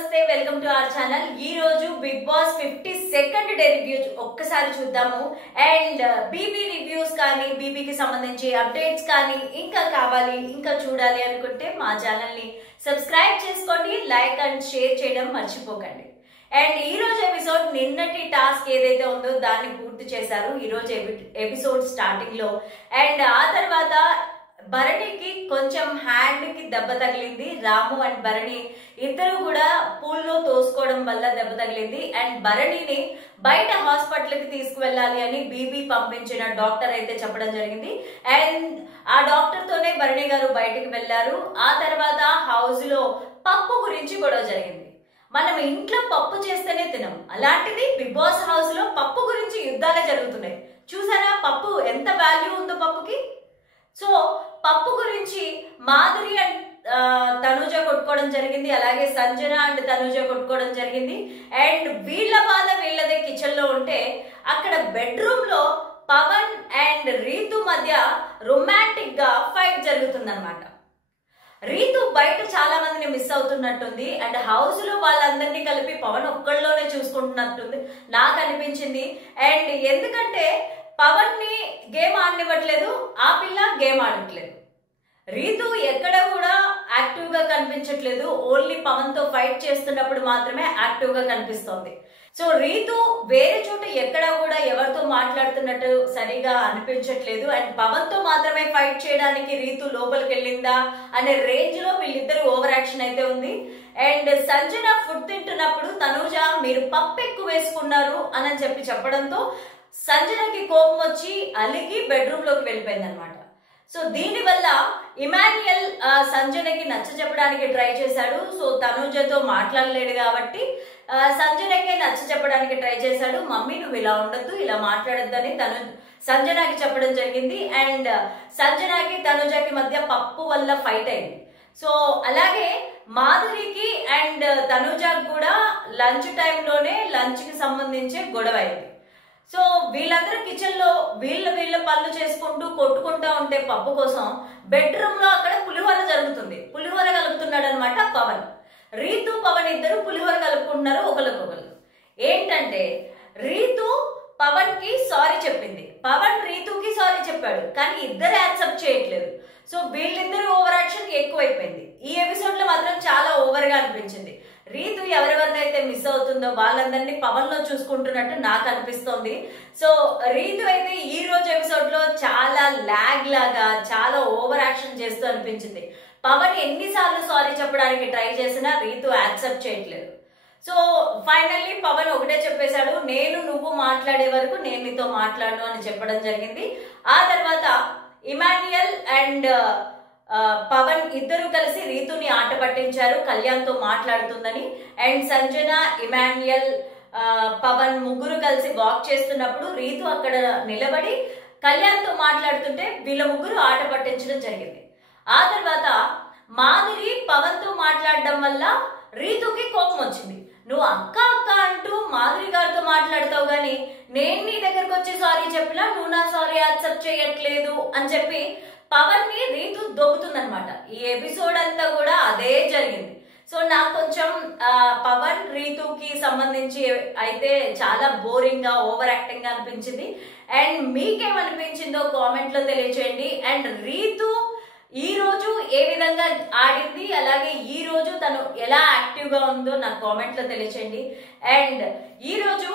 నమస్తే welcome to our channel. ఈ రోజు big boss 52nd day review ఒక్కసారి చూద్దాము. అండ్ బీబీ రివ్యూస్ కానీ బీబీకి సంబంధించి అప్డేట్స్ కానీ ఇంకా కావాలి ఇంకా చూడాలి అనుకుంటే మా ఛానల్ ని సబ్స్క్రైబ్ చేసుకోండి, లైక్ అండ్ షేర్ చేయడం మర్చిపోకండి. అండ్ ఈ రోజు ఎపిసోడ్ నిన్నటి టాస్క్ ఏదైతే ఉందో దాన్ని పూర్తి చేశారు ఈ రోజు ఎపిసోడ్ స్టార్టింగ్ లో. అండ్ ఆ తర్వాత భరణికి కొంచెం హ్యాండ్ కి దెబ్బ తగిలింది. రాము అండ్ భరణి ఇద్దరు కూడా పూల్లో తోసుకోవడం వల్ల దెబ్బ తగిలింది. అండ్ భరణిని బయట హాస్పిటల్ కి తీసుకువెళ్ళాలి అని బీబీ పంపించిన డాక్టర్ అయితే చెప్పడం జరిగింది. అండ్ ఆ డాక్టర్ తోనే భరణి గారు బయటకు వెళ్లారు. ఆ తర్వాత హౌస్ లో పప్పు గురించి గొడవ జరిగింది. మనం ఇంట్లో పప్పు చేస్తేనే తినం, అలాంటిది బిగ్ బాస్ హౌస్ లో పప్పు గురించి యుద్ధాలే జరుగుతున్నాయి. చూసారా పప్పు ఎంత వాల్యూ ఉందో పప్పుకి. సో పప్పు గురించి మాధురి అండ్ తనుజ కొట్టుకోవడం జరిగింది, అలాగే సంజన అండ్ తనుజ కొట్టుకోవడం జరిగింది. అండ్ వీళ్ళ బాధ వీళ్ళదే కిచెన్ లో ఉంటే అక్కడ బెడ్రూమ్ లో పవన్ అండ్ రీతు మధ్య రొమాంటిక్ గా ఫైట్ జరుగుతుందన్నమాట. రీతు బయట చాలా మందిని మిస్ అవుతున్నట్టుంది. అండ్ హౌస్ లో వాళ్ళందరినీ కలిపి పవన్ ఒక్కళ్ళలోనే చూసుకుంటున్నట్టుంది నాకు అనిపించింది. అండ్ ఎందుకంటే పవన్ ని గేమ్ ఆడనివ్వట్లేదు, ఆ పిల్ల గేమ్ ఆడట్లేదు. రీతు ఎక్కడ కూడా యాక్టివ్ గా కనిపించట్లేదు, ఓన్లీ పవన్ తో ఫైట్ చేస్తున్నప్పుడు మాత్రమే యాక్టివ్ గా కనిపిస్తోంది. సో రీతు వేరే చోట ఎక్కడ కూడా ఎవరితో మాట్లాడుతున్నట్టు సరిగా అనిపించట్లేదు. అండ్ పవన్ తో మాత్రమే ఫైట్ చేయడానికి రీతు లోపలికి వెళ్ళిందా అనే రేంజ్ లో వీళ్ళిద్దరు ఓవర్ యాక్షన్ అయితే ఉంది. అండ్ సంజన ఫుడ్ తింటున్నప్పుడు తనూజ మీరు పప్పు ఎక్కువ వేసుకున్నారు అని చెప్పడంతో సంజనకి కోపం వచ్చి అలిగి బెడ్రూమ్ లోకి వెళ్ళిపోయింది అనమాట. సో దీని వల్ల ఇమాన్యుయల్ సంజనకి నచ్చ చెప్పడానికి ట్రై చేశాడు. సో తనూజతో మాట్లాడలేడు కాబట్టి సంజనకే నచ్చ చెప్పడానికి ట్రై చేశాడు. మమ్మీ నువ్వు ఇలా ఉండొద్దు, ఇలా మాట్లాడొద్దని సంజనకి చెప్పడం జరిగింది. అండ్ సంజనకి తనూజకి మధ్య పప్పు వల్ల ఫైట్ అయింది. సో అలాగే మాధురికి అండ్ తనూజకి కూడా లంచ్ టైంలోనే లంచ్ కి సంబంధించి గొడవ అయింది. సో వీళ్ళందరూ కిచెన్ లో వీళ్ళ పనులు చేసుకుంటూ కొట్టుకుంటా ఉంటే పప్పు కోసం బెడ్రూమ్ లో అక్కడ పులిహోర జరుగుతుంది. పులిహోర కలుపుతున్నాడు అనమాట పవన్. రీతు పవన్ ఇద్దరు పులిహోర కలుపుకుంటున్నారు ఒకరికొకరు. ఏంటంటే రీతు పవన్ కి సారీ చెప్పింది, పవన్ రీతుకి సారీ చెప్పాడు, కానీ ఇద్దరు యాక్సెప్ట్ చేయట్లేదు. సో వీళ్ళిద్దరు ఓవర్ యాక్షన్ ఎక్కువైపోయింది. ఈ ఎపిసోడ్ లో మాత్రం చాలా ఓవర్ గా అనిపించింది. రీతు ఎవరెవరినైతే మిస్ అవుతుందో వాళ్ళందరినీ పవన్ లో చూసుకుంటున్నట్టు నాకు అనిపిస్తోంది. సో రీతు అయితే ఈ రోజు ఎపిసోడ్ లో చాలా లాగ్ లాగా చాలా ఓవర్ యాక్షన్ చేస్తూ అనిపించింది. పవన్ ఎన్నిసార్లు సారీ చెప్పడానికి ట్రై చేసినా రీతు యాక్సెప్ట్ చేయట్లేదు. సో ఫైనల్లీ పవన్ ఒకటే చెప్పేశాడు, నువ్వు మాట్లాడే వరకు నేను నీతో మాట్లాడను అని చెప్పడం జరిగింది. ఆ తర్వాత ఇమాన్యుయల్ అండ్ పవన్ ఇద్దరు కలిసి రీతుని ఆట పట్టించారు కళ్యాణ్ తో మాట్లాడుతుందని. అండ్ సంజన ఇమాన్యుయల్ పవన్ ముగ్గురు కలిసి వాక్ చేస్తున్నప్పుడు రీతు అక్కడ నిలబడి కళ్యాణ్ తో మాట్లాడుతుంటే వీళ్ళ ముగ్గురు ఆట పట్టించడం జరిగింది. ఆ తర్వాత మాధురి పవన్ తో మాట్లాడడం వల్ల రీతుకి కోపం వచ్చింది. నువ్వు అక్క అక్క అంటూ మాధురి గారితో మాట్లాడతావు గాని నేను నీ దగ్గరకు వచ్చి సారీ చెప్పినా నువ్వు నా సారీ యాక్సెప్ట్ చేయట్లేదు అని చెప్పి పవన్ ని రీతు దొబ్బుతుందనమాట. ఈ ఎపిసోడ్ అంతా కూడా అదే జరిగింది. సో నాకు కొంచెం పవన్ రీతుకి సంబంధించి అయితే చాలా బోరింగ్ గా ఓవర్ యాక్టింగ్ గా అనిపించింది. అండ్ మీకేమనిపించిందో కామెంట్ లో తెలియచేయండి. అండ్ రీతు ఈ రోజు ఏ విధంగా ఆడింది, అలాగే ఈ రోజు తను ఎలా యాక్టివ్ గా ఉందో నాకు కామెంట్ లో తెలియచేయండి. అండ్ ఈ రోజు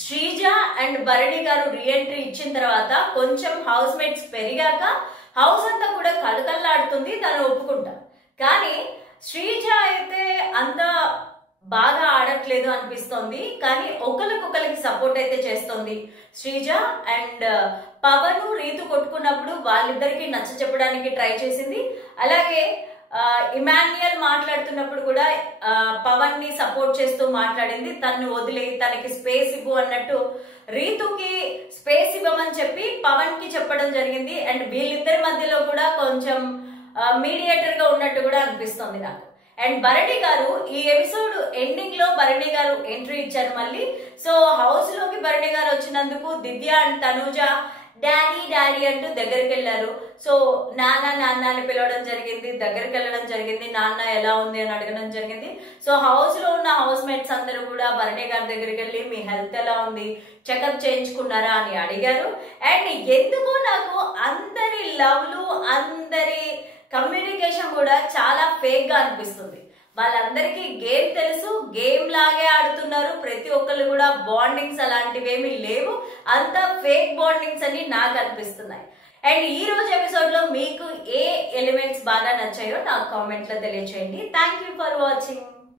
శ్రీజ అండ్ భరణి గారు రీఎంట్రీ ఇచ్చిన తర్వాత కొంచెం హౌస్ మేట్స్ పెరిగాక హౌస్ అంతా కూడా కలకల్లాడుతుంది, తను ఒప్పుకుంటా. కానీ శ్రీజ అయితే అంత బాగా ఆడట్లేదు అనిపిస్తోంది, కానీ ఒకరికొకరికి సపోర్ట్ అయితే చేస్తోంది శ్రీజ. అండ్ పవన్ రీతు కొట్టుకున్నప్పుడు వాళ్ళిద్దరికి నచ్చ చెప్పడానికి ట్రై చేసింది. అలాగే ఇమాన్యుయల్ మాట్లాడుతున్నప్పుడు కూడా పవన్ ని సపోర్ట్ చేస్తూ మాట్లాడింది. తను వదిలే తనకి స్పేస్ ఇవ్వు అన్నట్టు రీతుకి స్పేస్ ఇవ్వమని చెప్పి పవన్ కి చెప్పడం జరిగింది. అండ్ వీళ్ళిద్దరి మధ్యలో కూడా కొంచెం మీడియేటర్ గా ఉన్నట్టు కూడా అనిపిస్తుంది నాకు. అండ్ భరణి గారు ఈ ఎపిసోడ్ ఎండింగ్ లో భరణి గారు ఎంట్రీ ఇచ్చారు మళ్ళీ. సో హౌస్ లోకి భరణి గారు వచ్చినందుకు దివ్య అండ్ తనూజ డాడీ డాడీ అంటూ దగ్గరికి వెళ్ళారు. సో నాన్న నాన్న అని పిలవడం జరిగింది, దగ్గరికి వెళ్ళడం జరిగింది, నాన్న ఎలా ఉంది అని అడగడం జరిగింది. సో హౌస్ లో ఉన్న హౌస్ మేట్స్ అందరూ కూడా భరణి గారి దగ్గరికి వెళ్ళి మీ హెల్త్ ఎలా ఉంది, చెకప్ చేయించుకున్నారా అని అడిగారు. అండ్ ఎందుకో నాకు అందరి లవ్లు అందరి కమ్యూనికేషన్ కూడా చాలా ఫేక్ గా అనిపిస్తుంది. వాళ్ళందరికీ గేమ్ తెలుసు, గేమ్ లాగే ఆడుతున్నారు. ప్రతి ఒక్కళ్ళు కూడా బాండింగ్స్ అలాంటివి ఏమీ లేవు, అంతా ఫేక్ బాండింగ్స్ అని నాకు అనిపిస్తున్నాయి. అండ్ ఈ రోజు ఎపిసోడ్ లో మీకు ఏ ఎలిమెంట్స్ బాగా నచ్చాయో నాకు కామెంట్ లో తెలియచేయండి. Thank you for watching.